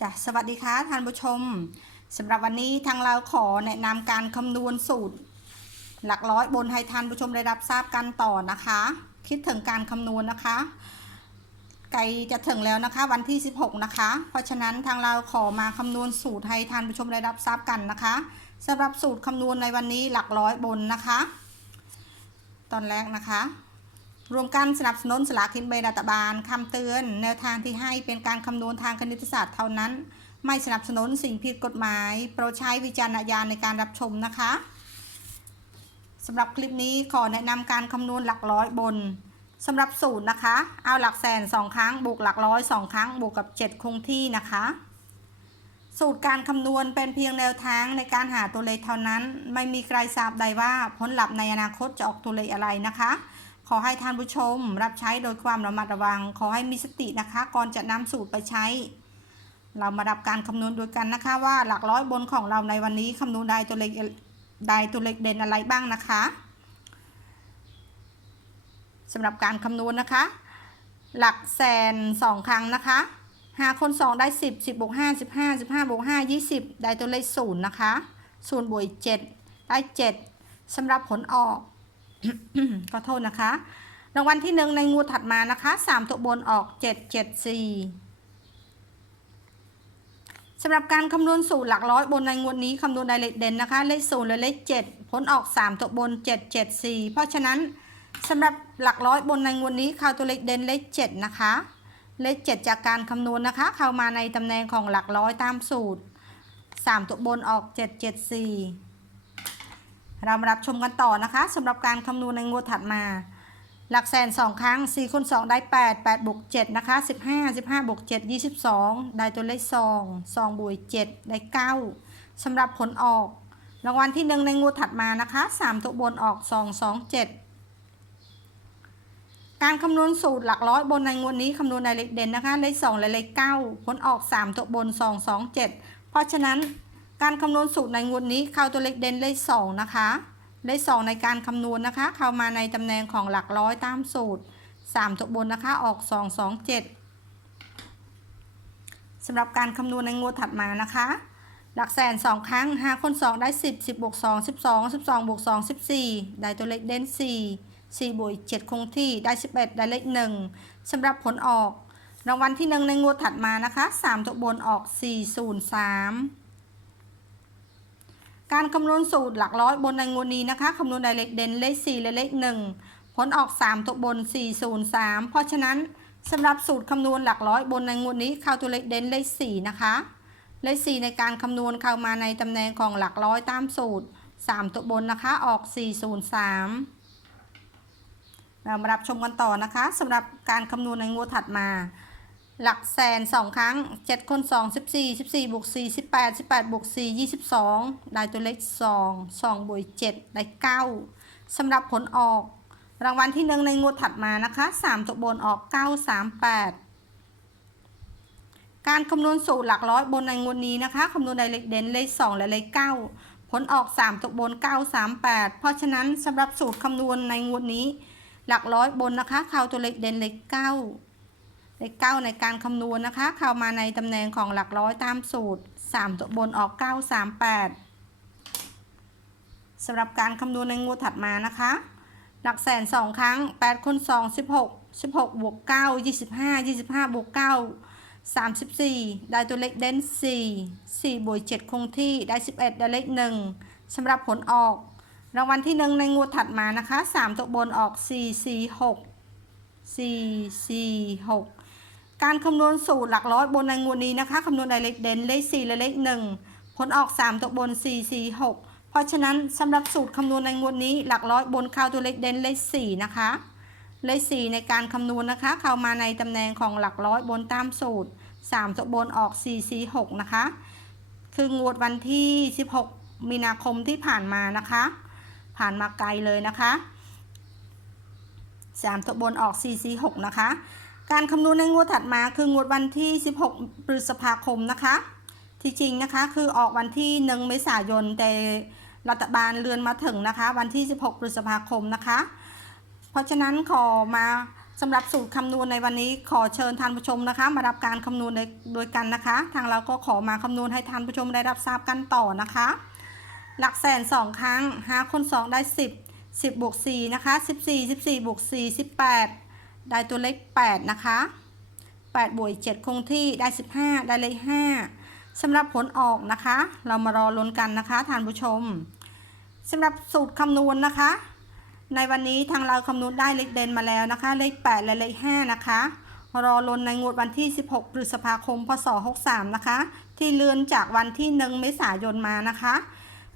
จ้ะสวัสดีค่ะท่านผู้ชมสำหรับวันนี้ทางเราขอแนะนำการคำนวณสูตร หลักร้อยบนให้ท่านผู้ชมได้รับทราบกันต่อนะคะ คิดถึงการคำนวณนะคะ ไกลจะถึงแล้วนะคะวันที่ 16 นะคะ เพราะฉะนั้นทางเราขอมาคำนวณสูตรให้ท่านผู้ชมได้รับทราบกันนะคะสำหรับสูตรคำนวณในวันนี้หลักร้อยบนนะคะ ตอนแรกนะคะ รวมกันสนับสนุนสลากกินแบ่งรัฐบาลคำเตือน แนวทางที่ให้เป็นการคำนวณทางคณิตศาสตร์เท่านั้น ไม่สนับสนุนสิ่งผิดกฎหมาย โปรดใช้วิจารณญาณในการรับชมนะคะสำหรับคลิปนี้ขอแนะนำการคำนวณหลักร้อยบนสำหรับสูตรนะคะ เอาหลักแสนสองครั้งบวกหลักร้อยสองครั้งบวกกับ 7 คงที่นะคะ สูตรการคำนวณเป็นเพียงแนวทางในการหาตัวเลขเท่านั้น ไม่มีใครทราบใดว่าผลลัพธ์ในอนาคตจะออกตัวเลขอะไรนะคะ ขอให้ท่านผู้ชมรับใช้โดยความระมัดระวัง ขอให้มีสตินะคะ ก่อนจะนำสูตรไปใช้ เรามาดับการคำนวณด้วยกันนะคะว่าหลักร้อยบนของเราในวันนี้คำนวณได้ตัวเลขได้ตัวเลขเด่นอะไรบ้างนะคะสำหรับการคำนวณนะคะ หลักแสนสองครั้งนะคะหาคนสองได้สิบสิบบวกห้าสิบห้าสิบห้าบวกห้ายี่สิบได้ตัวเลขศูนย์นะคะศูนย์บวกเจ็ดได้เจ็ดสำหรับผลออก ขอโทษนะคะ รางวัลที่หนึ่งในงูถัดมานะคะสามตัวบนออกเจ็ดเจ็ดสี่สำหรับการคำนวณสูตรหลักร้อยบนในงวดนี้คำนวณได้เลขเด่นนะคะ เลขศูนย์และเลขเจ็ดผลออกสามตัวบนเจ็ดเจ็ดสี่เพราะฉะนั้นสำหรับหลักร้อยบนในงวดนี้เข้าตัวเลขเด่นเลขเจ็ดนะคะ เลขเจ็ดจากการคำนวณนะคะ เข้ามาในตำแหน่งของหลักร้อยตามสูตรสามตัวบนออกเจ็ดเจ็ดสี่ เรามารับชมกันต่อนะคะสำหรับการคำนวณในงวดถัดมา หลักแสนสองครั้ง4คูณ2ได้ 8 8บวก7นะคะ 15 15บวก7 22 ได้ตัวเลข2 2บวก7ได้ 9สำหรับผลออก รางวัลที่หนึ่งในงวดถัดมานะคะ 3 ตัวบนออก 2 2 7การคำนวณสูตรหลักร้อยบนในงวดนี้คำนวณในเลขเด่นนะคะ เลข2และเลข9ผลออก 3 ตัวบน 2 2 7 เพราะฉะนั้น การคำนวณสูตรในงวดนี้เข้าตัวเลขเด่นเลข2นะคะ เลข2ในการคำนวณนะคะ เข้ามาในตำแหน่งของหลักร้อยตามสูตร 3 ตัวบนนะคะออก 2 2 7สำหรับการคำนวณในงวดถัดมานะคะ หลักแสน 2 ครั้ง 5 คน 2 ได้ 10 10บวก2 12 12บวก2 14 ได้ตัวเลขเด่น 4 4บวก7คงที่ได้ 11 ได้เลข1สำหรับผลออก รางวัลที่ 1 ในงวดถัดมานะคะ 3 ตัวบนออก 403 การคำนวณสูตรหลักร้อยบนในงวดนี้นะคะคำนวณได้เลขเด่นเลข4และเลข1 ผลออก 3 ตัวบน 403 เพราะฉะนั้นสำหรับสูตรคำนวณหลักร้อยบนในงวดนี้เข้าตัวเลขเด่นเลข4นะคะเลข4ในการคำนวณเข้ามาในตำแหน่งของหลักร้อยตามสูตร 3 ตัวบนนะคะออก 403เรามารับชมกันต่อนะคะสำหรับการคำนวณในงวดถัดมา หลักแสนสองครั้ง7คน2 14 14บวก4 18 18บวก4 22ได้ตัวเลข2 2บวก7ได้9สำหรับผลออก รางวัลที่หนึ่งในงวดถัดมานะคะ3ตัวบนออก938การคำนวณสูตรหลักร้อยบนในงวดนี้นะคะคำนวณได้เลขเด่นเลข2และเลข9ผลออก3ตัวบน938เพราะฉะนั้นสำหรับสูตรคำนวณในงวดนี้ หลักร้อยบนนะคะเข้าตัวเลขเด่นเลข9 เลข9ในการคำนวณนะคะ เข้ามาในตำแหน่งของหลักร้อยตามสูตร 3 ตัวบนออก 938สำหรับการคำนวณในงวดถัดมานะคะ หลักแสนสองครั้ง 8คูณ2 16 16บวก9 25 25บวก9 34 ได้ตัวเลขเด่น4 4บวก7คงที่ได้ 11 ได้เลข1สำหรับผลออก รางวัลที่หนึ่งในงวดถัดมานะคะ 3 ตัวบนออก 4 4 6 4 4 6 การคำนวณสูตรหลักร้อยบนในงวดนี้นะคะคำนวณได้เลขเด่นเลข4และเลข1 ผลออก 3 ตัวบน 4 4 6 เพราะฉะนั้นสำหรับสูตรคำนวณในงวดนี้หลักร้อยบนเข้าตัวเลขเด่นเลข4นะคะ เลข4ในการคำนวณนะคะ เข้ามาในตำแหน่งของหลักร้อยบนตามสูตร 3 ตัวบนออก 4 4 6 นะคะ คืองวดวันที่ 16 มีนาคมที่ผ่านมานะคะ ผ่านมาไกลเลยนะคะ 3 ตัวบนออก 4 4 6 นะคะ การคำนวณในงวดถัดมาคืองวดวันที่ 16 พฤษภาคมนะคะ ที่จริงนะคะคือออกวันที่1เมษายนแต่รัฐบาลเลื่อนมาถึงนะคะ วันที่ 16 พฤษภาคมนะคะ เพราะฉะนั้นขอมาสำหรับสูตรคำนวณในวันนี้ขอเชิญท่านผู้ชมนะคะ มารับการคำนวณโดยกันนะคะ ทางเราก็ขอมาคำนวณให้ท่านผู้ชมได้รับทราบกันต่อนะคะ หลักแสนสองครั้งหาคนสองได้สิบสิบบวกสี่นะคะสิบสี่สิบสี่บวกสี่สิบแปด ได้ตัวเลขแปดนะคะแปดบวกเจ็ดคงที่ได้สิบห้าได้เลขห้าสำหรับผลออกนะคะ เรามารอลุ้นกันนะคะท่านผู้ชมสำหรับสูตรคำนวณนะคะ ในวันนี้ทางเราคำนวณได้เลขเด่นมาแล้วนะคะ เลข 8 และเลข 5 นะคะ รอลนในงวดวันที่ 16 พฤษภาคม พศ 63 นะคะ ที่เลื่อนจากวันที่ 1 เมษายนมานะคะ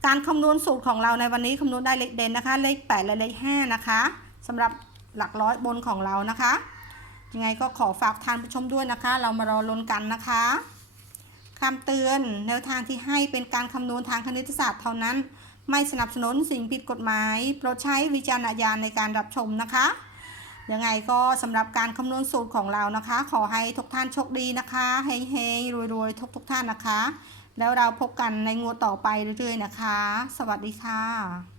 การคำนวณสูตรของเราในวันนี้คำนวณได้เลขเด่นนะคะ เลข 8 และเลข 5 นะคะสำหรับ หลักร้อยบนของเรานะคะ ยังไงก็ขอฝากท่านผู้ชมด้วยนะคะ เรามารอลุ้นกันนะคะคำเตือนแนวทางที่ให้เป็นการคำนวณทางคณิตศาสตร์เท่านั้น ไม่สนับสนุนสิ่งผิดกฎหมายโปรดใช้วิจารณญาณในการรับชมนะคะยังไงก็สำหรับการคำนวณสูตรของเรานะคะ ขอให้ทุกท่านโชคดีนะคะเฮงๆรวยๆทุกๆท่านนะคะ แล้วเราพบกันในงวดต่อไปเรื่อยๆนะคะ สวัสดีค่ะ